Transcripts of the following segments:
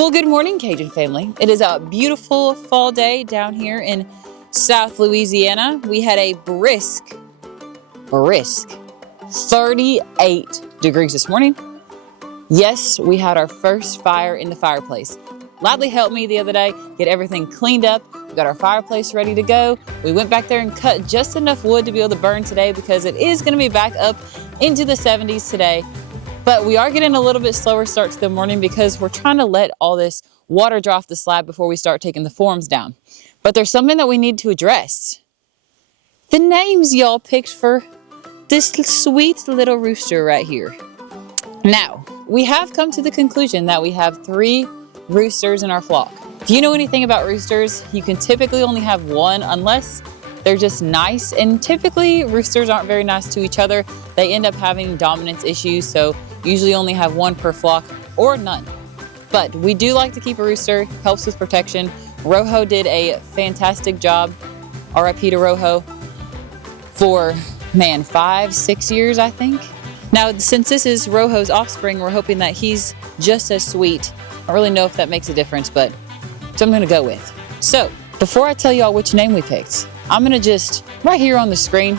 Well, good morning, Cajun family. It is a beautiful fall day down here in South Louisiana. We had a brisk 38 degrees this morning. Yes, we had our first fire in the fireplace. Ladley helped me the other day get everything cleaned up. We got our fireplace ready to go. We went back there and cut just enough wood to be able to burn today because it is going to be back up into the 70s today. But we are getting a little bit slower start to the morning because we're trying to let all this water dry off the slab before we start taking the forms down. But there's something that we need to address. The names y'all picked for this sweet little rooster right here. Now, we have come to the conclusion that we have 3 roosters in our flock. If you know anything about roosters, you can typically only have one unless they're just nice. And typically roosters aren't very nice to each other. They end up having dominance issues, so usually only have one per flock or none. But we do like to keep a rooster, helps with protection. Rojo did a fantastic job, RIP to Rojo, for 5-6 years, I think. Now, since this is Rojo's offspring, we're hoping that he's just as sweet. I don't really know if that makes a difference, but so I'm gonna go with. So, before I tell y'all which name we picked, I'm gonna just, right here on the screen,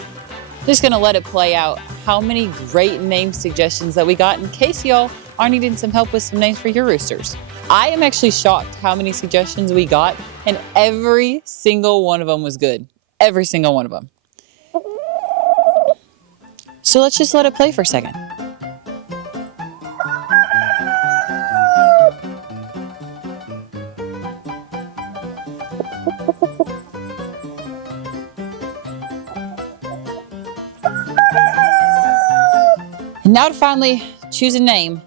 just gonna let it play out how many great name suggestions that we got in case y'all are needing some help with some names for your roosters. I am actually shocked how many suggestions we got, and every single one of them was good. Every single one of them. So let's just let it play for a second. And now to finally choose a name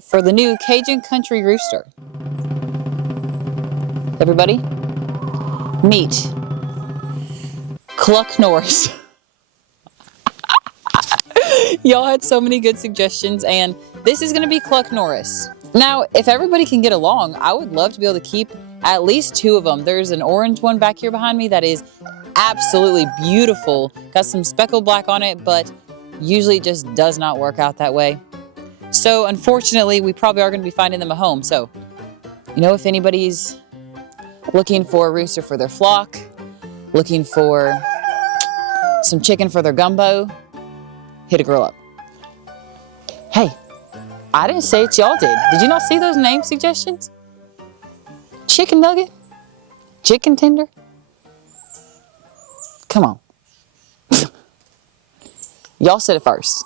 for the new Cajun country rooster. Everybody, meet Clunkers. Y'all had so many good suggestions, and this is going to be Clunkers. Now, if everybody can get along, I would love to be able to keep at least 2 of them. There's an orange one back here behind me that is absolutely beautiful. Got some speckled black on it, but usually it just does not work out that way. So unfortunately, we probably are going to be finding them a home. So, if anybody's looking for a rooster for their flock, looking for some chicken for their gumbo, hit a girl up. Hey, I didn't say it, y'all did. Did you not see those name suggestions? Chicken nugget? Chicken tender? Come on. Y'all said it first.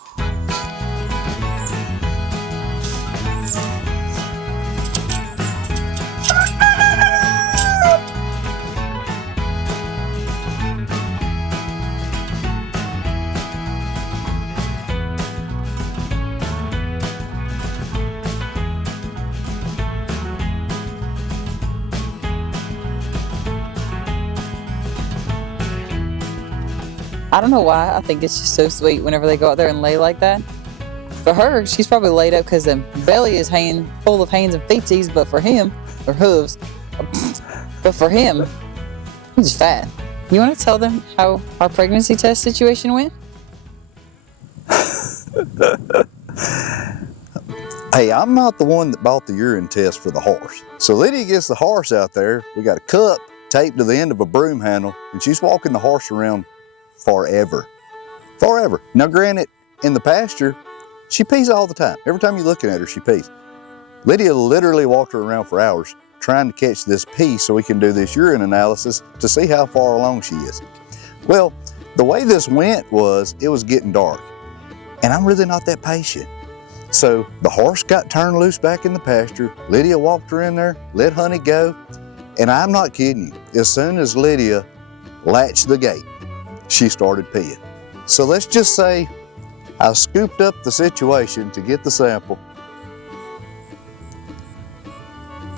I don't know why, I think it's just so sweet whenever they go out there and lay like that. For her, she's probably laid up because the belly is hanging full of hands and feetsies, but for him, or hooves, but for him, he's fat. You want to tell them how our pregnancy test situation went? Hey, I'm not the one that bought the urine test for the horse. So Lydia gets the horse out there, we got a cup taped to the end of a broom handle, and she's walking the horse around forever. Now granted, in the pasture, she pees all the time. Every time you're looking at her, she pees. Lydia literally walked her around for hours trying to catch this pee so we can do this urine analysis to see how far along she is. Well, the way this went was, it was getting dark, and I'm really not that patient. So the horse got turned loose back in the pasture. Lydia walked her in there, let Honey go, and I'm not kidding you. As soon as Lydia latched the gate, she started peeing. So let's just say I scooped up the situation to get the sample.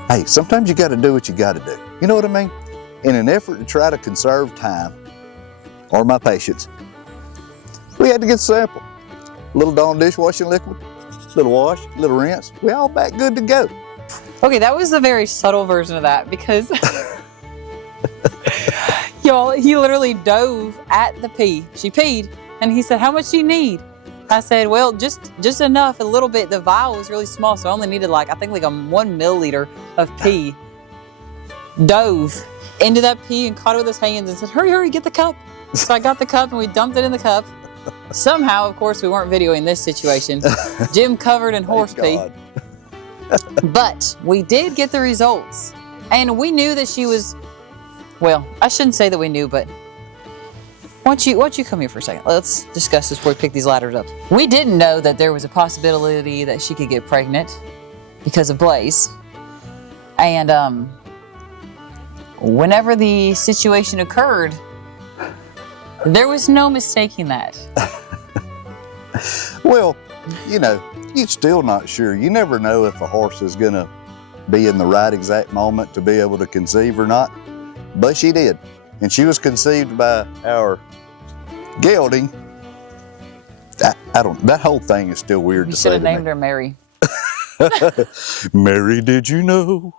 Hey, sometimes you gotta do what you gotta do. You know what I mean? In an effort to try to conserve time or my patience, we had to get the sample. A little Dawn dishwashing liquid, little wash, little rinse. We all back good to go. Okay, that was a very subtle version of that because y'all, he literally dove at the pee. She peed, and he said, "How much do you need?" I said, well, just enough, a little bit. The vial was really small, so I only needed like, I think like a 1 milliliter of pee. Dove into that pee and caught it with his hands and said, hurry, hurry, get the cup. So I got the cup and we dumped it in the cup. Somehow, of course, we weren't videoing this situation. Jim covered in horse pee. But we did get the results. And we knew that she was, well, I shouldn't say that we knew, but why don't you come here for a second? Let's discuss this before we pick these ladders up. We didn't know that there was a possibility that she could get pregnant because of Blaze. And whenever the situation occurred, there was no mistaking that. Well, you know, you're still not sure. You never know if a horse is going to be in the right exact moment to be able to conceive or not. But she did. And she was conceived by our gelding. That whole thing is still weird to say. You should have named her Mary. Mary, did you know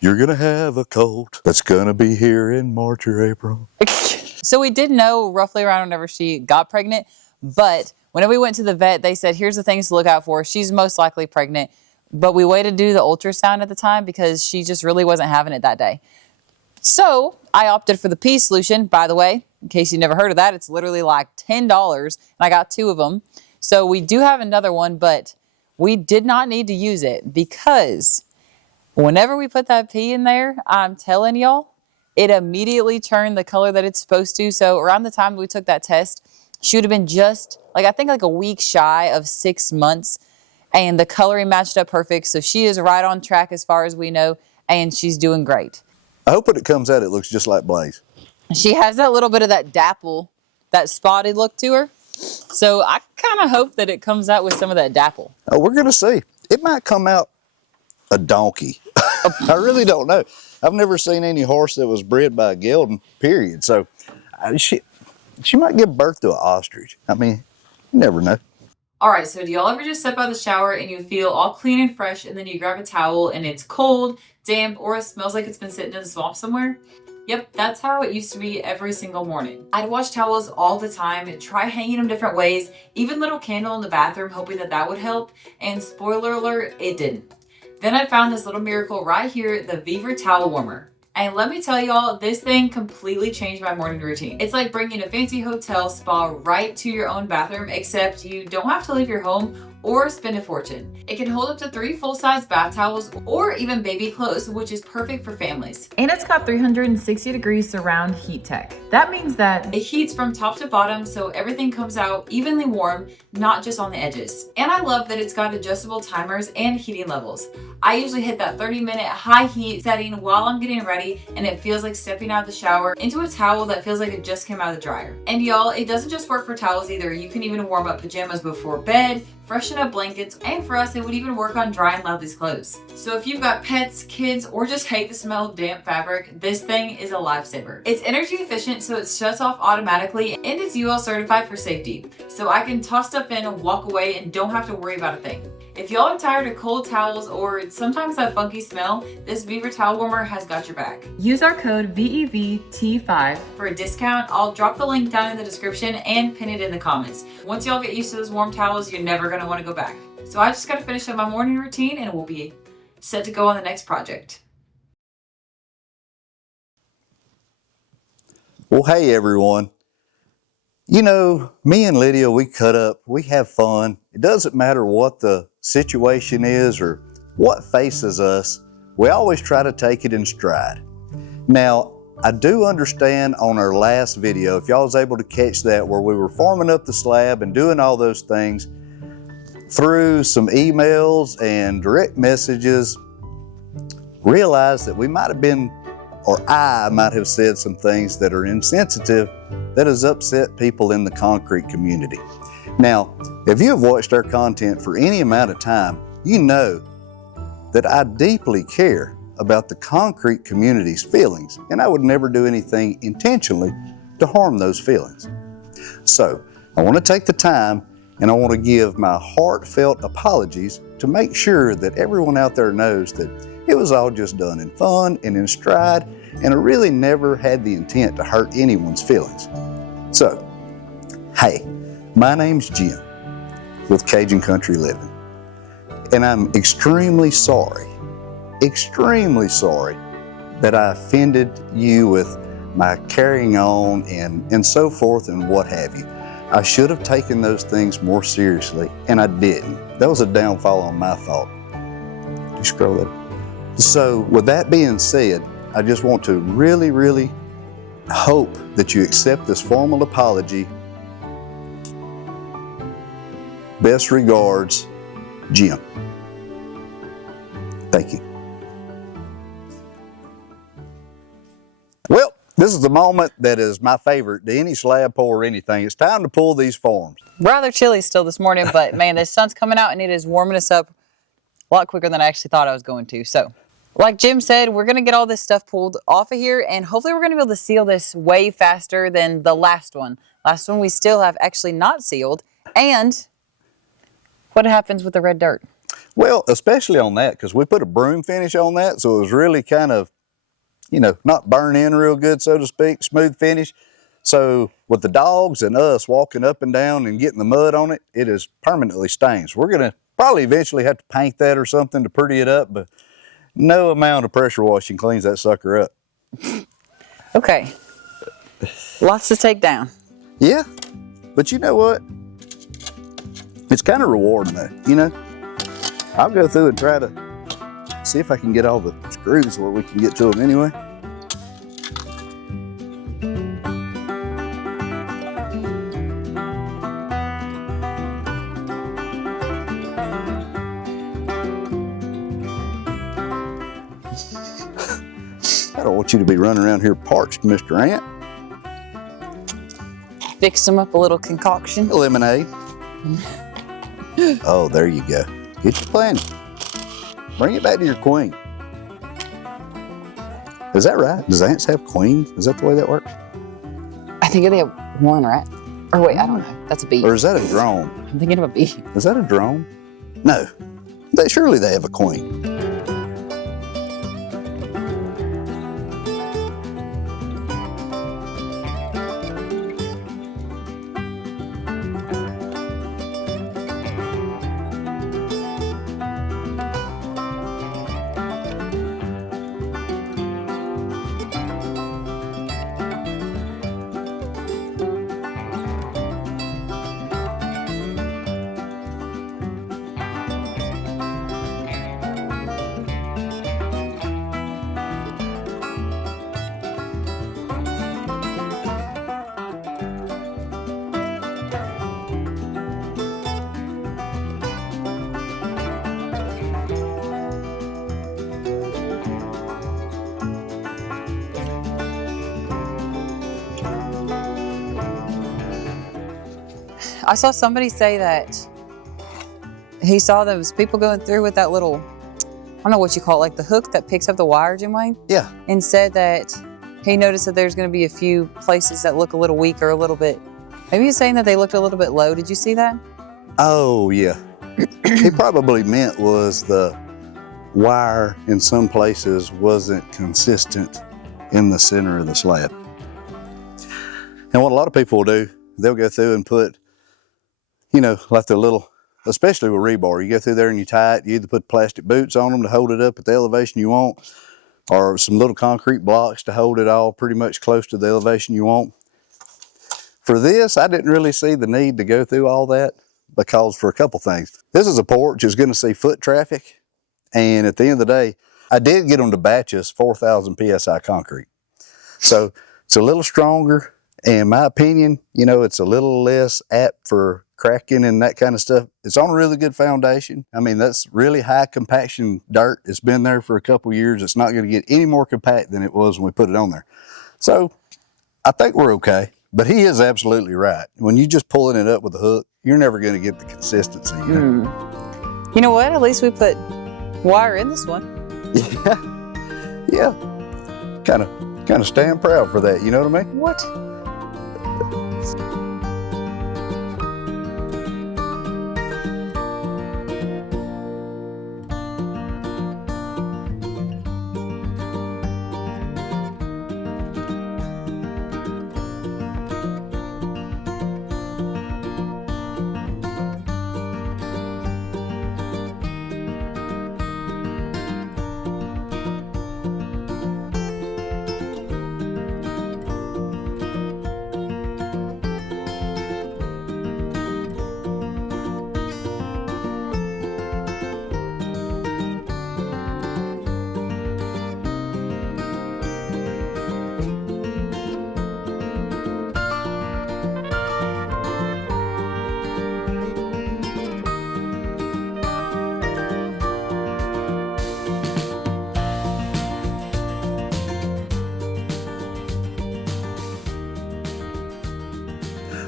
you're going to have a colt that's going to be here in March or April? So we did know roughly around whenever she got pregnant, but whenever we went to the vet, they said, here's the things to look out for. She's most likely pregnant, but we waited to do the ultrasound at the time because she just really wasn't having it that day. So I opted for the pee solution. By the way, in case you never heard of that, it's literally like $10, and I got 2 of them. So we do have another one, but we did not need to use it because whenever we put that pee in there, I'm telling y'all, it immediately turned the color that it's supposed to. So around the time we took that test, she would have been just like, I think like a week shy of 6 months, and the coloring matched up perfect. So she is right on track as far as we know, and she's doing great. I hope when it comes out, it looks just like Blaze. She has that little bit of that dapple, that spotted look to her. So I kind of hope that it comes out with some of that dapple. Oh, we're going to see. It might come out a donkey. I really don't know. I've never seen any horse that was bred by a gelding, period. So she might give birth to an ostrich. I mean, you never know. All right, so do y'all ever just step out of the shower and you feel all clean and fresh, and then you grab a towel and it's cold, damp, or it smells like it's been sitting in the swamp somewhere? Yep, that's how it used to be every single morning. I'd wash towels all the time, try hanging them different ways, even little candle in the bathroom, hoping that that would help, and spoiler alert, it didn't. Then I found this little miracle right here, the VEVOR Towel Warmer. And let me tell y'all, this thing completely changed my morning routine. It's like bringing a fancy hotel spa right to your own bathroom, except you don't have to leave your home or spend a fortune. It can hold up to 3 full-size bath towels or even baby clothes, which is perfect for families. And it's got 360 degrees surround heat tech. That means that it heats from top to bottom, so everything comes out evenly warm, not just on the edges. And I love that it's got adjustable timers and heating levels. I usually hit that 30-minute high heat setting while I'm getting ready, and it feels like stepping out of the shower into a towel that feels like it just came out of the dryer. And y'all, it doesn't just work for towels either. You can even warm up pajamas before bed, freshen up blankets, and for us, it would even work on drying Loudly's clothes. So if you've got pets, kids, or just hate the smell of damp fabric, this thing is a lifesaver. It's energy efficient, so it shuts off automatically, and it's UL certified for safety. So I can toss stuff in and walk away and don't have to worry about a thing. If y'all are tired of cold towels or sometimes that funky smell, this VEVOR Towel Warmer has got your back. Use our code VEVT5 for a discount. I'll drop the link down in the description and pin it in the comments. Once y'all get used to those warm towels, you're never gonna wanna go back. So I just gotta finish up my morning routine and we'll be set to go on the next project. Well, hey everyone. You know, me and Lydia, we cut up, we have fun. It doesn't matter what the situation is or what faces us, we always try to take it in stride. Now, I do understand on our last video, if y'all was able to catch that, where we were forming up the slab and doing all those things, through some emails and direct messages, realized that we might have been, or I might have said some things that are insensitive that has upset people in the concrete community. Now, if you have watched our content for any amount of time, you know that I deeply care about the concrete community's feelings, and I would never do anything intentionally to harm those feelings. So, I want to take the time and I want to give my heartfelt apologies to make sure that everyone out there knows that it was all just done in fun and in stride, and I really never had the intent to hurt anyone's feelings. So, hey, my name's Jim, with Cajun Country Living. And I'm extremely sorry that I offended you with my carrying on and so forth and what have you. I should have taken those things more seriously, and I didn't. That was a downfall on my fault. You scroll that. So with that being said, I just want to really, really hope that you accept this formal apology. Best regards, Jim. Thank you. Well, this is the moment that is my favorite to any slab pull or anything. It's time to pull these forms. Rather chilly still this morning, but man, the sun's coming out and it is warming us up a lot quicker than I actually thought I was going to. So, like Jim said, we're going to get all this stuff pulled off of here, and hopefully we're going to be able to seal this way faster than the last one. Last one we still have actually not sealed. And what happens with the red dirt? Well, especially on that, because we put a broom finish on that, so it was really kind of, you know, not burn in real good, so to speak, smooth finish. So with the dogs and us walking up and down and getting the mud on it, it is permanently stained. So we're going to probably eventually have to paint that or something to pretty it up, but no amount of pressure washing cleans that sucker up. Okay. Lots to take down. Yeah, but you know what? It's kind of rewarding though, you know? I'll go through and try to see if I can get all the screws where we can get to them anyway. I don't want you to be running around here parched, Mr. Ant. Fix them up a little concoction. Lemonade. Oh, there you go. Get your planning. Bring it back to your queen. Is that right? Does ants have queens? Is that the way that works? I think they have one, right? Or wait, I don't know. That's a bee. Or is that a drone? I'm thinking of a bee. Is that a drone? No. Surely they have a queen. I saw somebody say that he saw those people going through with that little, I don't know what you call it, like the hook that picks up the wire, Jim Wayne? Yeah. And said that he noticed that there's going to be a few places that look a little weak or a little bit, maybe he's saying that they looked a little bit low. Did you see that? Oh, yeah. He probably meant was the wire in some places wasn't consistent in the center of the slab. And what a lot of people will do, they'll go through and put, you know, like the little, especially with rebar, you go through there and you tie it, you either put plastic boots on them to hold it up at the elevation you want, or some little concrete blocks to hold it all pretty much close to the elevation you want. For this, I didn't really see the need to go through all that because for a couple things. This is a porch, it's going to see foot traffic, and at the end of the day, I did get them to batch us 4,000 PSI concrete. So it's a little stronger, and in my opinion, you know, it's a little less apt for cracking and that kind of stuff. It's on a really good foundation. I mean, that's really high compaction dirt. It's been there for a couple years. It's not going to get any more compact than it was when we put it on there. So I think we're okay, but he is absolutely right. When you just pulling it up with a hook, you're never going to get the consistency. You know? You know what? At least we put wire in this one. Yeah. Kind of stand proud for that. You know what I mean? What?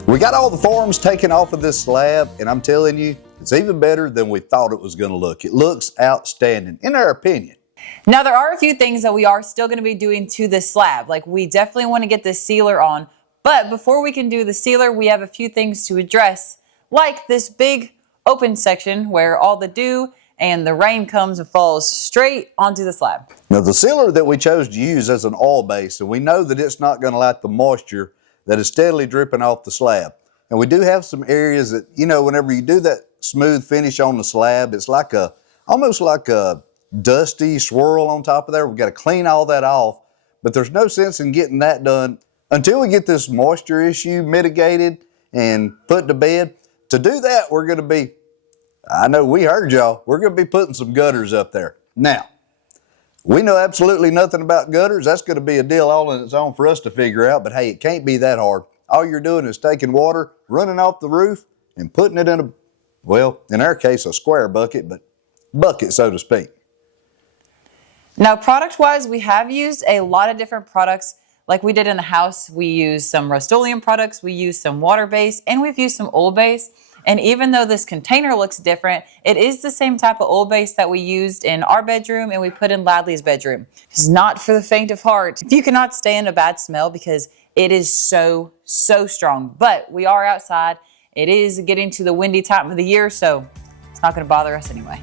We got all the forms taken off of this slab, and I'm telling you, it's even better than we thought it was going to look. It looks outstanding, in our opinion. Now, there are a few things that we are still going to be doing to this slab. Like, we definitely want to get this sealer on, but before we can do the sealer, we have a few things to address, like this big open section where all the dew and the rain comes and falls straight onto the slab. Now, the sealer that we chose to use is an oil base, and we know that it's not going to let the moisture that is steadily dripping off the slab. And we do have some areas that, you know, whenever you do that smooth finish on the slab, it's like almost like a dusty swirl on top of there. We've got to clean all that off, but there's no sense in getting that done until we get this moisture issue mitigated and put to bed. To do that, we're going to be, I know we heard y'all, we're going to be putting some gutters up there. Now, we know absolutely nothing about gutters. That's going to be a deal all on its own for us to figure out, but hey, it can't be that hard. All you're doing is taking water, running off the roof, and putting it in a, well, in our case, a square bucket, but bucket, so to speak. Now, product-wise, we have used a lot of different products. Like we did in the house, we used some Rust-Oleum products, we used some water-based, and we've used some oil-based. And even though this container looks different, it is the same type of oil base that we used in our bedroom and we put in Ladley's bedroom. It's not for the faint of heart. If you cannot stand a bad smell, because it is so strong. But we are outside. It is getting to the windy time of the year, so it's not going to bother us anyway.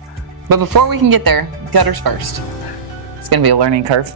But before we can get there, gutters first. It's going to be a learning curve.